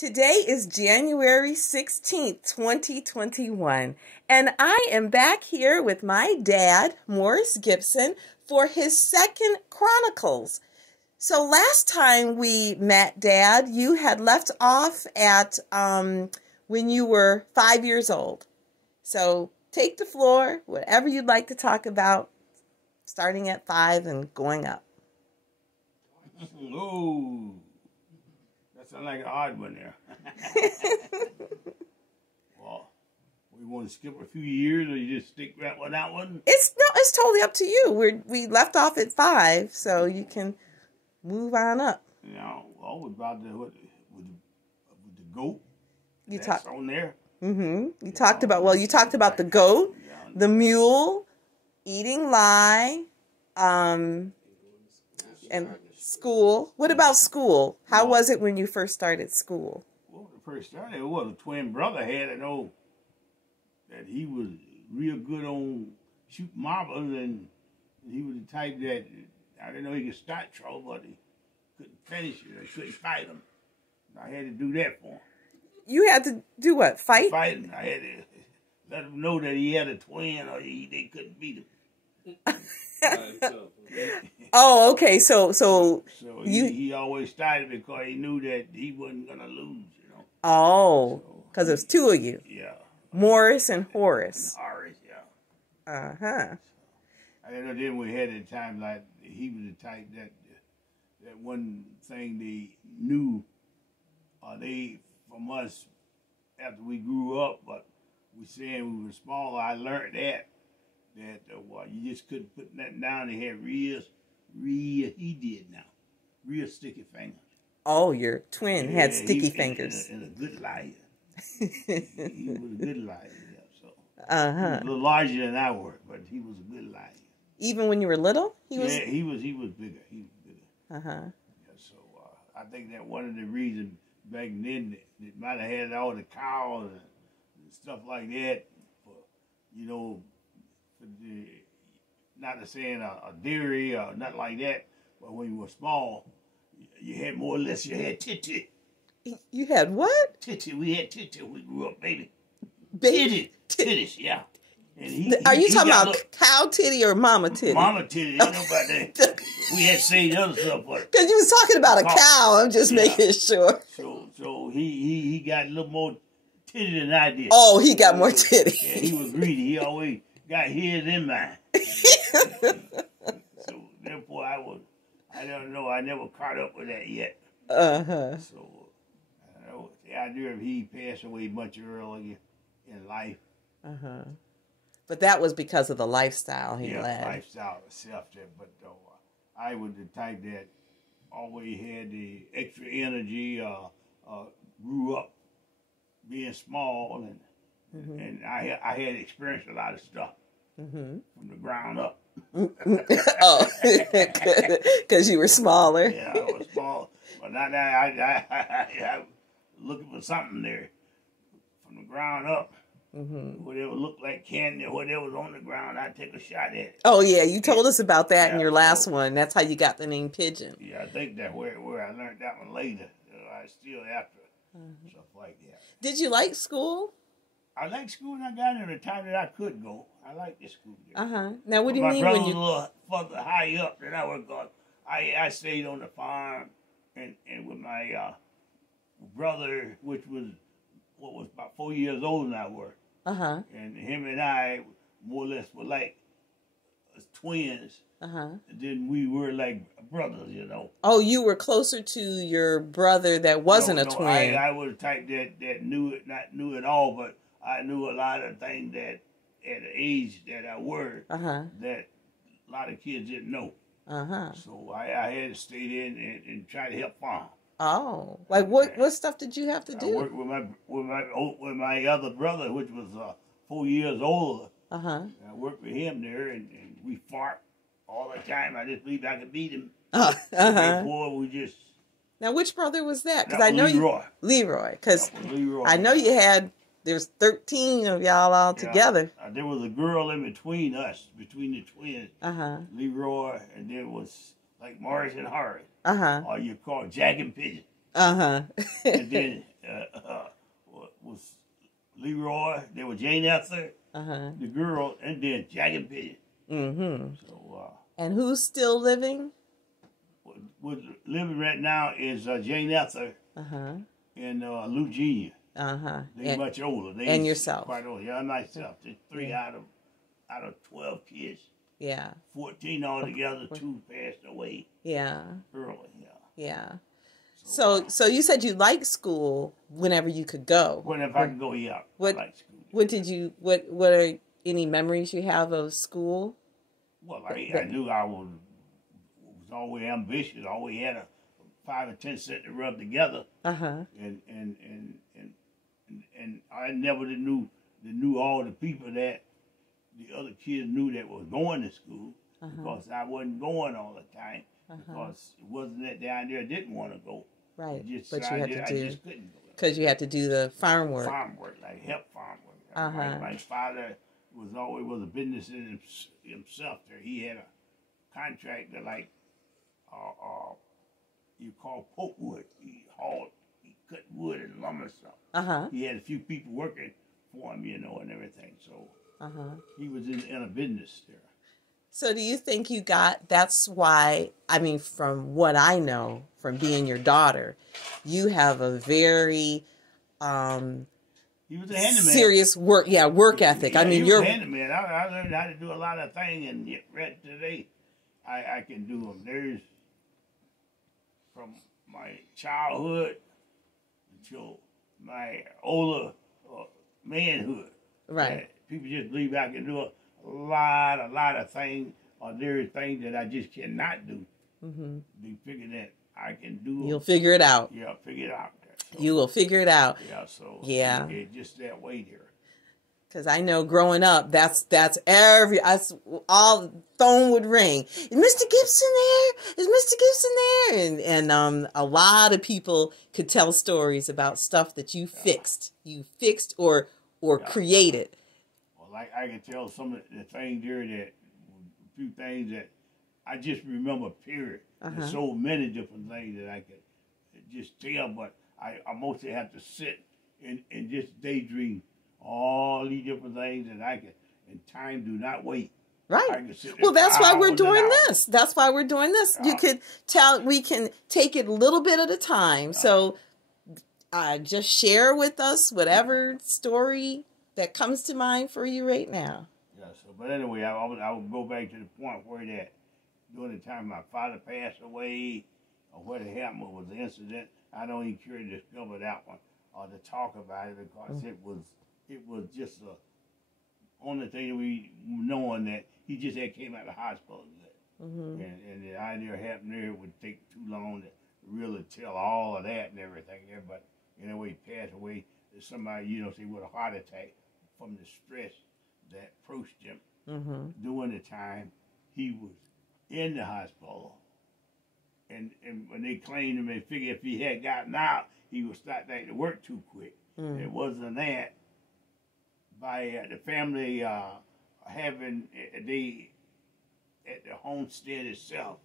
Today is January 16th, 2021, and I am back here with my dad, Morris Gibson, for his second Chronicles. So last time we met, Dad, you had left off at when you were 5 years old. So take the floor, whatever you'd like to talk about, starting at 5 and going up. Oh, that sounds like a hard one there. Well, we want to skip a few years, or you just stick right with that one? It's totally up to you. We left off at 5, so you can move on up. You know, well, about with the goat. You That's on there. Mm-hmm. You talked about the goat, the mule, eating lye, and school. What about school? How was it when you first started school? Well, the first started, it was a twin brother had to know that he was real good on shooting marbles, and he was the type that I didn't know he could start trouble, but he couldn't finish it. I couldn't fight him. I had to do that for him. You had to do what? Fight? Fight him. I had to let him know that he had a twin, or they couldn't beat him. Oh, okay. So he always started because he knew that he wasn't gonna lose, you know. Oh, because there's two of you. Yeah. Morris and Horris. Horris, yeah. Uh-huh. I know then we had a time like he was the type that one thing they knew they from us after we grew up, but we saying we were small. I learned that you just couldn't put nothing down. They had real sticky fingers. Oh, your twin had sticky fingers. And a good liar. He was a good liar, yeah. So he was a little larger than I were, but he was a good liar. Even when you were little, he was bigger. He was bigger. Yeah, so I think that one of the reasons back then they might have had all the cows and stuff like that, for, you know, for the, not to saying a dairy or nothing like that, but when you were small, you had more or less, you had titty. You had what? Titty. We had titty when we grew up, baby. Titties, yeah. And are you talking about cow titty or mama titty? Mama titty, you know about that. We had to say the other stuff, but because you was talking about a cow. I'm just making sure. So he got a little more titty than I did. Oh, he got more titty. Yeah, he was greedy. He always got his in mine. So therefore, I don't know. I never caught up with that yet. So I don't know the idea of he passed away much earlier in life. But that was because of the lifestyle he led. Yeah, lifestyle itself. But I was the type that always had the extra energy. Grew up being small, and I had experienced a lot of stuff from the ground up. Oh, because you were smaller. Yeah, I was small, but now I looking for something there from the ground up. Whatever looked like candy, whatever was on the ground, I'd take a shot at it. Oh yeah, you told us about that in your last one. That's how you got the name Pigeon. Yeah, I think that's where I learned that one later. I still after stuff like that. Did you like school? I liked school, and I got in the time that I could go. I liked the school there. Now, what do you mean when you? My brother was a little further high up than I was going. I stayed on the farm, and with my brother, which was about 4 years older than I were. And him and I more or less were like twins. And then we were like brothers, you know. Oh, you were closer to your brother that wasn't a twin. I was the type that knew it, not knew it all, but I knew a lot of things that at the age that I were that a lot of kids didn't know. So I had to stay there and try to help farm. Oh, like what stuff did you have to do? I worked with my other brother, which was 4 years older. I worked with him there, and we fought all the time. I just believed I could beat him. Therefore, we just. Now, which brother was that? Because I know Leroy. Because I know you had. There's 13 of y'all all together. There was a girl in between us, between the twins. Leroy, and there was like Morris and Horris. Or you call Jack and Pigeon. And then was Leroy. There was Jane Ether, the girl, and then Jack and Pigeon. Mm-hmm. So, and who's still living? What's living right now is Jane Ether and Lou Jr. They're much older. And yourself. Quite old. Yeah, myself. There's 3 out of 12 kids. Yeah. 14 altogether. 2 passed away. Yeah. Early. Yeah. Yeah. So you said you liked school whenever you could go. Whenever I could go, yeah. I liked school. What are any memories you have of school? Well, I knew I was always ambitious. Always had a 5 or 10 cent to rub together. And I never knew all the people that the other kids knew that was going to school because I wasn't going all the time because it wasn't that down there I didn't want to go. Right, Just, but you had to do. I just couldn't go. Because you had to do the farm work. Farm work, like help farm work. My father was a business in himself there. He had a contractor like you call pulpwood. He cut wood and lumber stuff. He had a few people working for him, and everything. So he was in a business there. So do you think that's why, from what I know, from being your daughter, you have a very he was a handyman. Serious work ethic. Yeah, he was a handyman. I learned how to do a lot of things, and yet right today, I can do them. There's, from my childhood until my older manhood. Right. People just believe I can do a lot of things, or there are things that I just cannot do. They figure that I can do. You'll figure it out. Yeah, figure it out. So, you will figure it out. Yeah, so it's just that way there. Because I know growing up, that's all phone would ring. Is Mr. Gibson there? Is Mr. Gibson there? And a lot of people could tell stories about stuff that you fixed. You fixed or created. Well, like I can tell some of the things there a few things that I just remember, period. There's so many different things that I could just tell, but I mostly have to sit and just daydream all these different things that I can, and time do not wait. Right. Well, that's why we're doing this. That's why we're doing this. You could tell, we can take it a little bit at a time. So just share with us whatever story that comes to mind for you right now. Yeah, but anyway, I will go back to the point where that during the time my father passed away, or what happened was the incident. I don't even care to discover that one or to talk about it because it was just the only thing that we knowing that he just came out of the hospital. And the idea happened there would take too long to really tell all of that and everything. But anyway, he passed away. Somebody, say with a heart attack from the stress that approached him during the time he was in the hospital. And when they claimed him, they figured if he had gotten out, he would start back to work too quick. It wasn't that. By the family having at the homestead itself,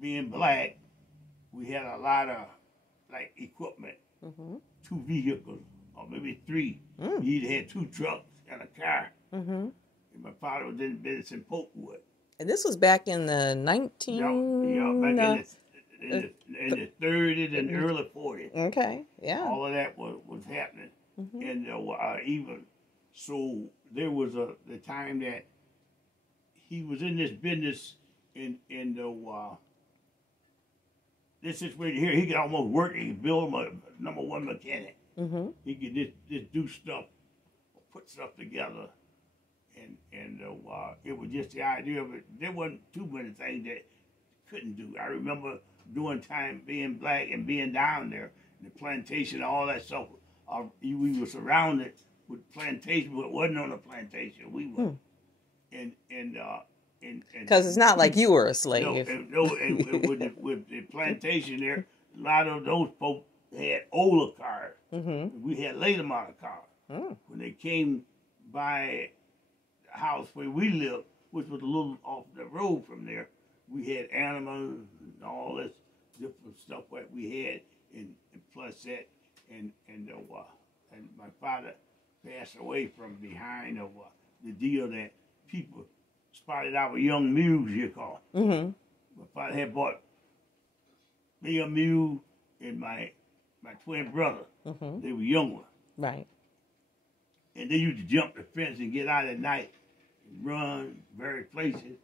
being black, we had a lot of equipment, 2 vehicles, or maybe 3. He either had 2 trucks and a car. And my father was in business in Popewood. And this was back in the back in the 30s and early 40s. Okay, yeah. All of that was happening. And even so, there was the time that he was in this business in this situation here. He could almost work. He could build a #1 mechanic. He could just do stuff, put stuff together. And it was just the idea of it. There wasn't too many things that couldn't do. I remember doing time being black and being down there, the plantation, all that stuff. We were surrounded with plantation, but it wasn't on a plantation. We were, and because it's not like you were a slave. And with the plantation there, a lot of those folks had older cars. We had later model cars. When they came by the house where we lived, which was a little off the road from there, we had animals and all this different stuff that we had in plus that, and my father passed away from behind of the deal that people spotted our young mules, you call. Mm-hmm. My father had bought me a mule and my twin brother. Mm-hmm. They were younger. Right. And they used to jump the fence and get out at night, and run various places,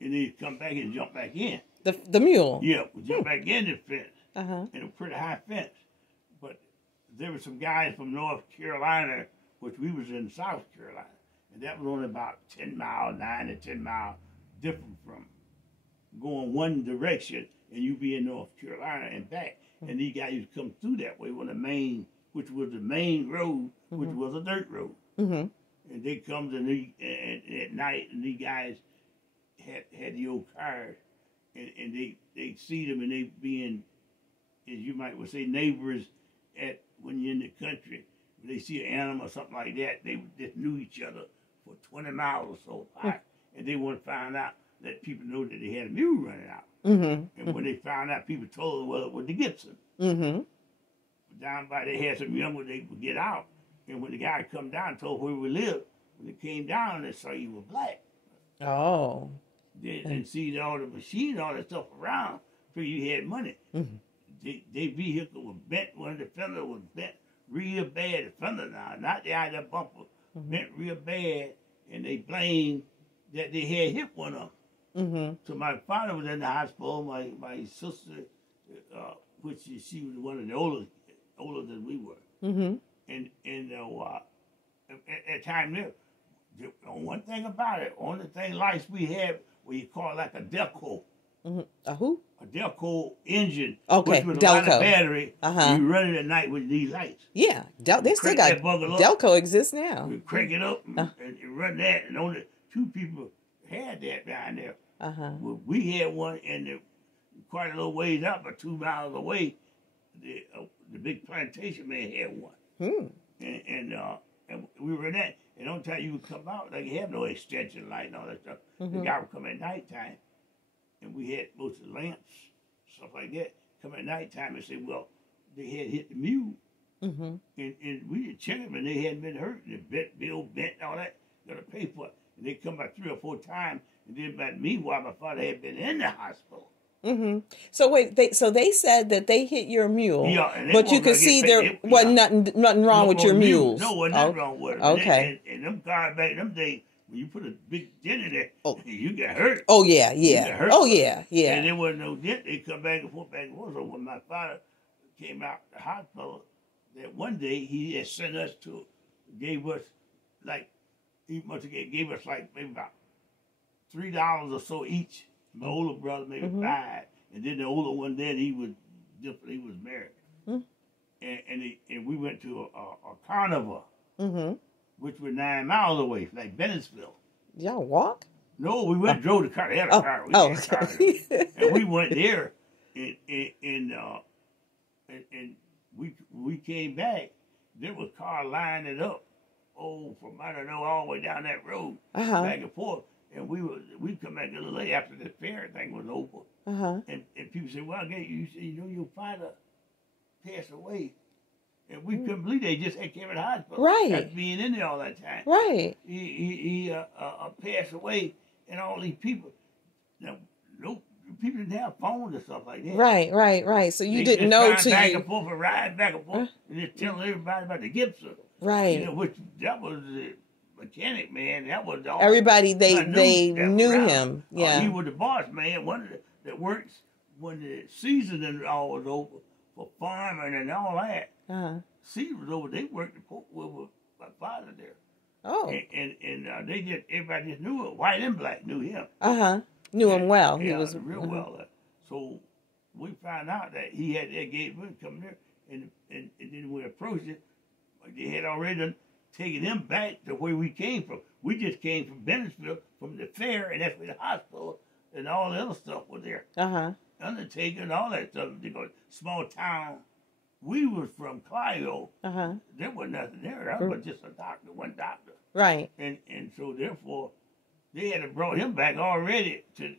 and then come back and jump back in. The mule? Yeah, we jump back in the fence. Uh-huh. And a pretty high fence. But there were some guys from North Carolina, which we was in South Carolina. And that was only about 10 miles, 9 to 10 miles different from going one direction and you be in North Carolina and back. Mm-hmm. And these guys used to come through that way on the main, which was the main road, mm-hmm. which was a dirt road. Mm-hmm. And they come to at night, and these guys had the old cars, and they see them, and they being, as you might would say, neighbors when you're in the country. When they see an animal or something like that, they just knew each other for 20 miles or so apart. And they want to find out, let people know that they had a mule running out. Mm-hmm. And when they found out, people told them, well, it was the Gibson. Mm-hmm. Down by, they had some young ones, they would get out. And when the guy come down and told where we lived, when they came down, they saw you were black. Oh. And see all the machines, all that stuff around, so you had money. Mm-hmm. Their vehicle was bent, one of the fenders was bent real bad, the fender now, not the outer bumper, mm-hmm. bent real bad, and they blamed that they had hit one of them. Mm-hmm. So my father was in the hospital, my sister, which she was one of the older than we were. Mm-hmm. And at that time there, one thing about it, only thing lights we had, what you call like a Delco. Mm-hmm. A who? A Delco engine. Okay, which was Delco. A lot of battery. Uh-huh. You run it at night with these lights. Yeah, they still got Delco exists now. We crank it up and run that, and only 2 people had that down there. Uh-huh. Well, we had one, and quite a little ways out, but 2 miles away, the big plantation man had one. Hmm. And we were in that. And on time you would come out, like you have no extension light and all that stuff. Mm-hmm. The guy would come at nighttime, and we had most of the lamps, stuff like that, come at nighttime and say, well, they had hit the mule. Mm-hmm. And we didn't check them, and they hadn't been hurt. The bill bent and all that, got to pay for it. And they come by 3 or 4 times, and then by meanwhile, my father had been in the hospital. Mm-hmm. So wait, they said that they hit your mule, yeah, but you could see there wasn't nothing wrong with your mules. No, wasn't nothing wrong with it. Okay. And them cars back in them days, when you put a big dent in there, you get hurt. Oh yeah, yeah. Oh yeah, yeah. And there wasn't no dent. They come back and forth. So when my father came out the hospital, that one day he had sent us gave us like maybe about $3 or so each. My older brother maybe mm-hmm. 5, and then the older one then he was married, mm-hmm. and we went to a carnival, mm-hmm. which was 9 miles away, like Bennettsville. Y'all walk? No, we went drove the car. They had a car. We had a car. And we went there, and we came back. There was car lining up, from I don't know all the way down that road, back and forth. And we come back a little late after the fair thing was over. Uh-huh. And people said, well, your father passed away. And we couldn't believe they just came in the hospital. Right. After being in there all that time. Right. He passed away, and all these people, people didn't have phones and stuff like that. Right. So you didn't know till back and forth and ride back and forth and just telling everybody about the Gibson. Right. Which that was mechanic man, that was all. Everybody they knew him. Yeah, he was the boss man, one that works when the season and all was over for farming and all that. Season was over. They worked with my father there. Oh, and they just everybody just knew it. White and black knew him. Knew him well. Yeah, he was real well. So we found out that he had that gate coming there, and then we approached it. They had already taking him back to where we came from. We just came from Bennettsville, from the fair, and that's where the hospital and all the other stuff was there. Undertaker and all that stuff. They go small town. We was from Clio. There was nothing there. That was just one doctor. Right. And so therefore, they had brought him back already to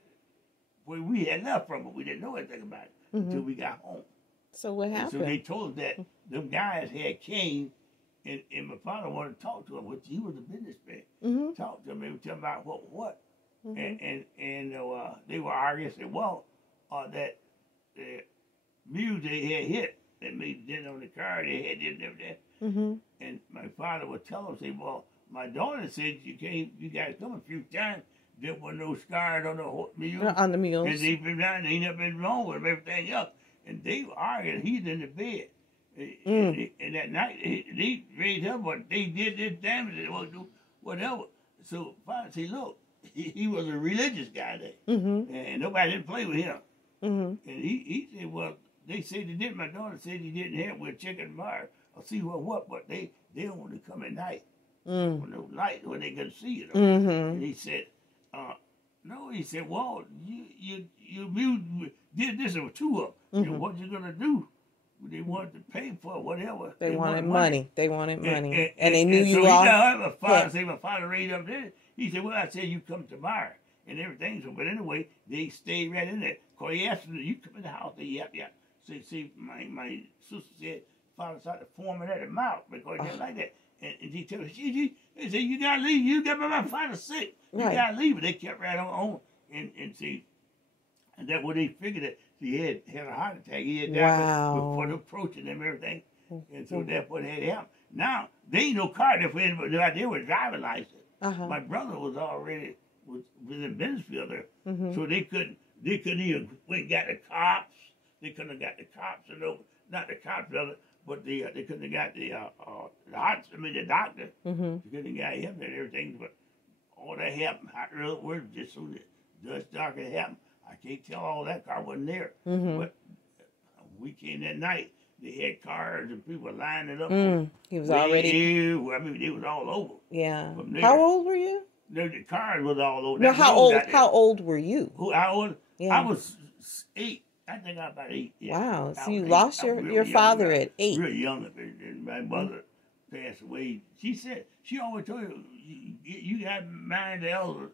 where we had left from, but we didn't know anything about it until we got home. So what happened? So they told us that them guys had came, and my father wanted to talk to him, which he was a businessman. Mm-hmm. Talk to him, they were telling about what. Mm-hmm. And they were arguing, said, well, that the mule they had hit, that made the dent on the car, they had this and everything. Mm-hmm. And my father would tell him, say, well, my daughter said you guys come a few times, there were no scars on the mule. On the mules. And they've been down, they ain't never been wrong with them, everything else. And they were arguing, he's in the bed. And that night, they raised up, but they did this damage, they won't do whatever. So father said, look, he was a religious guy there. Mm-hmm. And nobody didn't play with him. Mm-hmm. And he said, well, they said they did. My daughter said he didn't have. We'll check it tomorrow. I'll see what, but they don't want to come at night. When the light, when they can see it. Mm-hmm. And he said, no, he said, well, you did this with two of them. Mm-hmm. What you gonna do? They wanted to pay for whatever. They wanted money. They wanted money. And they knew you so all. My father raised up there. He said, well, I said you come tomorrow and everything. So, but anyway, they stayed right in there. Because he asked them, you come in the house? They yep. So, see, my sister said, father started forming at the mouth because he didn't like that. And he told her, he said, you got to leave. You got my father sick. You got to leave. But they kept right on. And see, and that's what they figured that he had a heart attack. He had died before the approaching them and everything. And so that's what had happened. Now, there ain't no car there for anybody. They were driving license. My brother was already was in Bentonville there. Mm-hmm. So they couldn't even went and got the cops. They couldn't have got the cops and not the cops, but they couldn't have got the doctor. Mm-hmm. They couldn't have got him and everything. But all that happened. Hot real words just so the dust dark had happened. I can't tell all that car wasn't there. Mm-hmm. But we came that night. They had cars and people lining up. He was already. I mean, they was all over. Yeah. How old were you? The cars was all over. No, how old were you? I was 8. I think I was about 8. Yeah. Wow. So you lost your father at 8. Real young. And my mother passed away. She always told you got to mind the elders.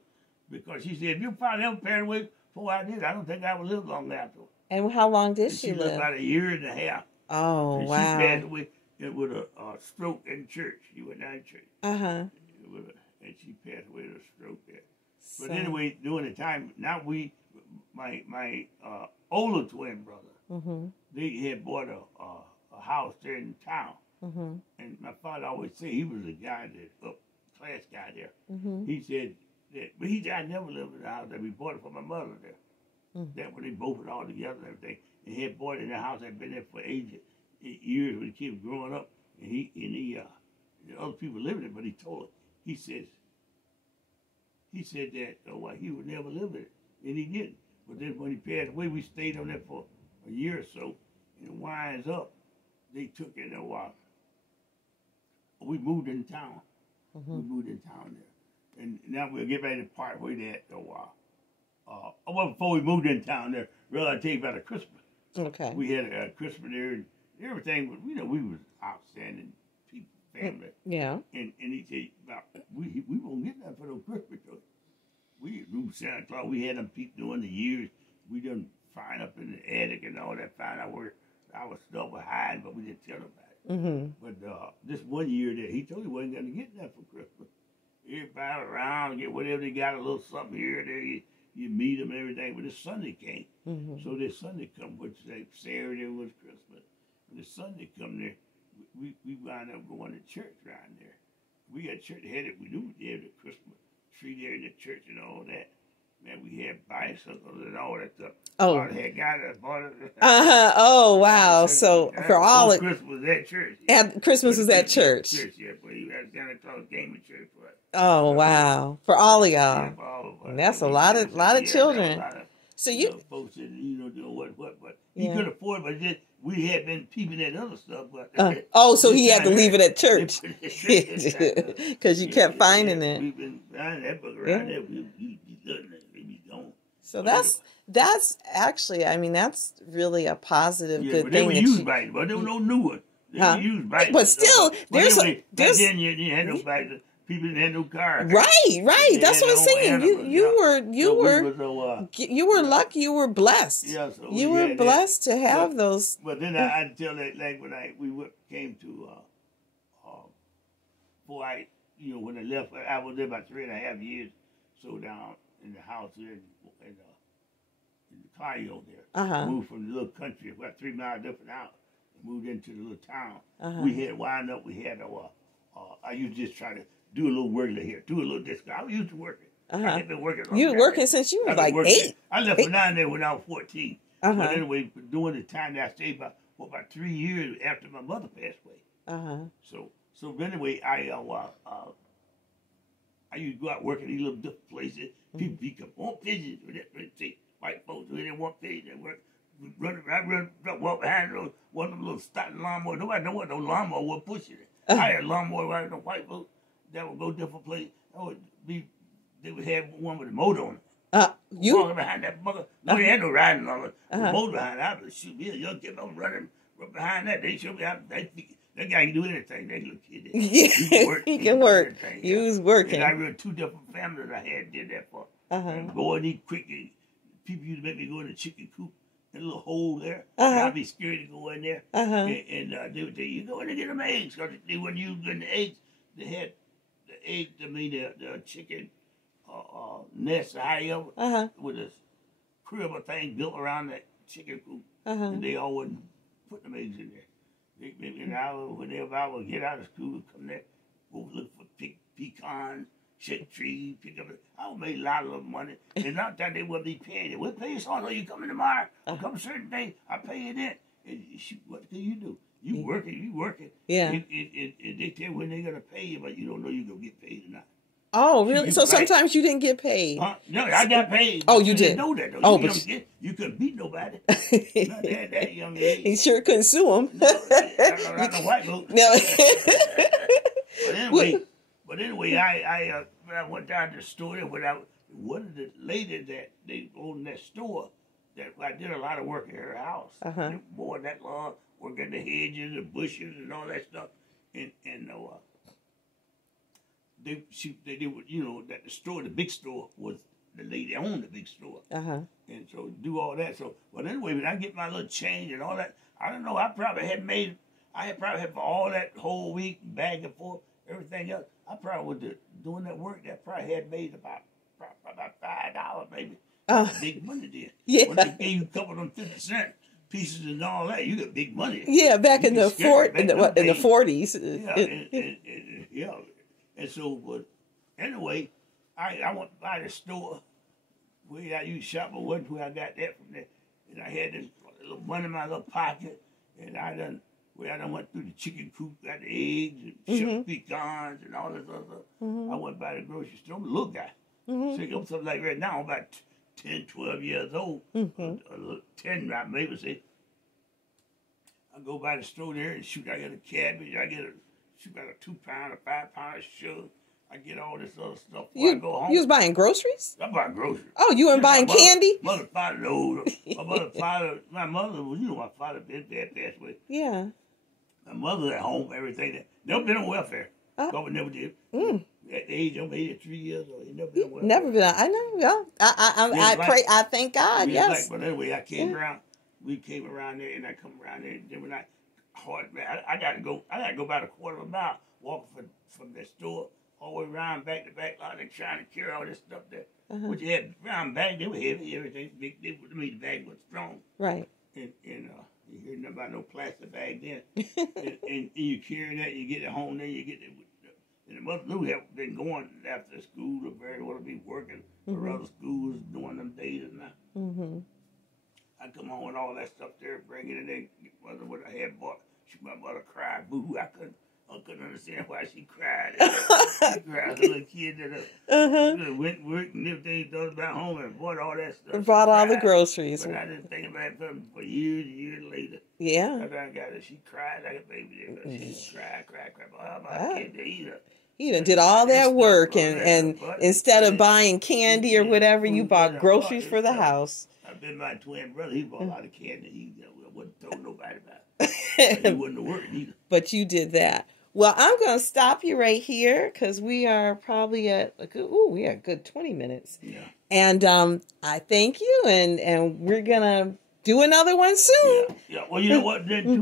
Because she said, if your father ever passed away before I did, I don't think I would live long after. And how long did she live? About a year and a half. Oh, and wow. She passed away with a stroke in church. She went down to church. And she passed away with a stroke there. But anyway, during the time, now my older twin brother, they had bought a house there in town. And my father always said he was a guy class guy there. He said that, but I never lived in the house that we bought it for my mother there. That when they both were all together and everything. And he had bought it in the house that had been there for years when the kids were growing up. And the other people living there, but he told her, he said that he would never live in it. And he didn't. But then when he passed away, we stayed on there for a year or so. And it winds up, they took it a while. We moved in town. We moved in town there. And now we'll get ready to part way there a while. Well, before we moved in town there, really, I'll tell you about a Christmas. Okay. We had a Christmas there, and everything was, we was outstanding people, family. Yeah. And he said, we won't get nothing for no Christmas tree. We knew Santa Claus. We had them people during the years. We done find up in the attic and all that, find out where our stuff was hiding, but we didn't tell them about it. But this one year there, he told me he wasn't going to get nothing for Christmas. Everybody around, get whatever they got, a little something here or there. You meet them and everything. But this Sunday came. So this Sunday come, which Saturday was Christmas. When this Sunday come there, we wound up going to church around there. We got church headed. We knew we had the Christmas tree there in the church and all that. Man, we had bicycles and all that stuff. Oh, had got it, bought it. Oh, wow! So for all it, Christmas was at church. Yeah. Christmas was at church. Yeah, but he had Santa Claus came to church for it. Oh, wow! For all of y'all, yeah, for all of us. And that's a lot of children. So you folks said, doing what, but he couldn't afford it. But just, we had been peeping at other stuff. But so he had to leave it at church because you kept finding it. We've been finding that book around there. So that's actually, I mean, that's really a positive, good thing. They were used Bibles, but there was no new one. They were used Bibles. But still, there's then you had no Bibles. people didn't have no car. Right. That's what I'm saying. Animals, You were lucky. You were blessed. Yeah, so you were blessed to have those. But then I tell that, like when we came to when I left, I was there about 3.5 years. So down in the house there in the Cayo there. Moved from the little country about 3 miles different out. Moved into the little town. We had wound up. We had I used to just try to do a little work here, do a little this. I was used to working. I had been working. You were working since you were like 8. I left for down there when I was 14. But anyway, during the time that I stayed about 3 years after my mother passed away. So anyway, I used to go out work in these little different places. People pick up on pigeons. White folks who didn't want pigeons. They work. Walk behind one of them little starting lawnmowers. Nobody know what no lawnmower was pushing it. I had a lawnmower riding on white folks that would go different places. They would have one with a motor on it. Walking behind that mother. No, they had no riding on it. The motor behind it. I was shoot me a young kid. I'm running right behind that. They showed me how that guy can do anything. That little kid. He can work. He was working. And I read 2 different families I had did that for. And go and eat quick. People used to make me go in the chicken coop. A little hole there. And I'd be scared to go in there. And they would tell you go in and get them eggs. Because they wouldn't use the eggs. They had the eggs, the chicken nest, however, with a crib or thing built around that chicken coop. And they all wouldn't put them eggs in there. Whenever I would get out of school, come there, go look for pecans, shake trees, pick up. I made a lot of money. And not that they wouldn't be paying it. We'll pay you so you coming tomorrow. I'll come a certain day. I pay you then. And shoot, what can you do? You working. Yeah. And they tell you when they're going to pay you, but you don't know you're going to get paid or not. Oh, really? So sometimes you didn't get paid? No, I got paid. Oh, you did? I know that, though. Oh, you couldn't beat nobody. Not at that young age. You sure couldn't sue him. No, not a white boat. No. But anyway, I went down to the store there one of the ladies that they owned that store that I did a lot of work at her house. Mowing that lawn, working the hedges and bushes and all that stuff. And they would, that the store, the big store, was the lady owned the big store. And so do all that. So, but anyway, when I get my little change and all that, I don't know, I probably had for all that whole week, back and forth, everything else, I probably was doing that work that probably had made about $5 maybe. Big money there. Yeah. When they gave you a couple of them 50-cent pieces and all that, you got big money. Yeah, back in the 40s. Yeah. And so, but anyway, I went by the store where I used to shop, but wasn't where I got that from there. And I had this little money in my little pocket, and I done went through the chicken coop, got the eggs and shook pecans and all this other stuff. I went by the grocery store. I'm a little guy. So I'm something like right now, I'm about 10, 12 years old. 10, maybe say. I go by the store there and shoot, I get a cabbage, I get about a 2-pound, a 5-pound of sugar. I get all this other stuff before I go home. You was buying groceries? I buy groceries. Oh, you weren't buying candy? My father, my mother was, my father passed away. Yeah. My mother at home, everything. Never been on welfare. God never did. At the age of 83 years old, he never been on welfare. Never been. I know. I pray. I thank God. Yes. But anyway, I came around. We came around there, and I come around there. And then when I got to go about a quarter of a mile walking from the store all the way around back to back lot and trying to carry all this stuff there. Which you had round bag, they were heavy, everything big. The bag was strong. Right. And you hear nothing about no plastic bag then. and you carry that, you get it home, then you get it. And the mother knew had been going after school to very well be working for other schools doing them days and that. I come home with all that stuff there, bring it in there, what I had bought. My mother cried, boo. I couldn't understand why she cried. She cried as a little kid that went to work and everything, thought about home and bought all that stuff. Bought all the groceries. But I didn't think about it for years and years later. Yeah. After I got it, she cried like a baby there. She cried. Oh, my kid to eat her. You done did all that work, and instead of buying candy or whatever, you bought groceries for the house. I've been my twin brother. He bought a lot of candy. He wouldn't tell nobody about it. He wouldn't have worked either. But you did that. Well, I'm going to stop you right here because we are probably at we are a good 20 minutes. Yeah. And I thank you, and we're going to do another one soon. Yeah. Well, you know what? Then